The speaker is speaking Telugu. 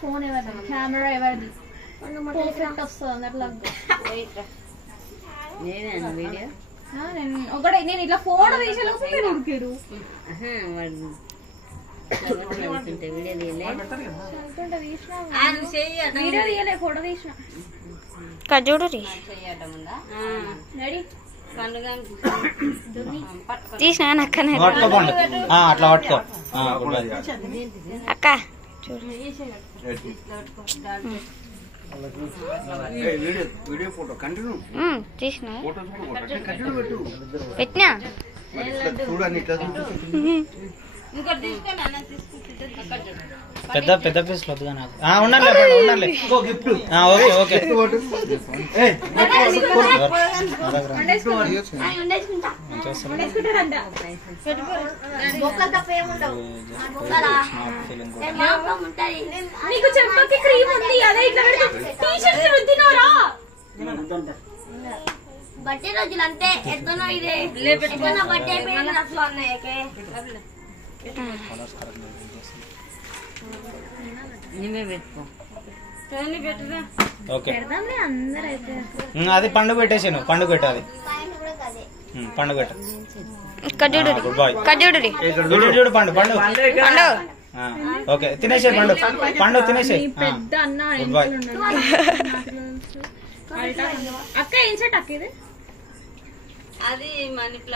ఫోన్ ఎవరిది కెమెరా ఎవరిది పర్ఫెక్ట్ వస్తుంది అట్లా ఒకటే నేను ఇట్లా ఫోన్ తీసేలోపు మీరు ఉడికాడు వీడియో తీయలే ఫోటో తీసిన చూడు తీసిన అక్కనే అట్లా పట్టుకో అక్క చూడు తీసిన పెట్టినా పెద్ద పెద్ద పీసులు వద్దుగా నాకు ఉండాలి ఓకే బట్టే రోజులు అంతే ఎత్తనో ఇదే బట్టే అయిపోయింది అసలు అన్నయ్యకే అది పండుగ పెట్టేసాను పండుగ పెట్టాలి పండుగ పెట్ట చూడు పండు పండు ఓకే తినేసే పండు పండు తినేసే గుడ్ బాయ్ అక్క ఏం సెట్ అక్క ఇది అది మనీ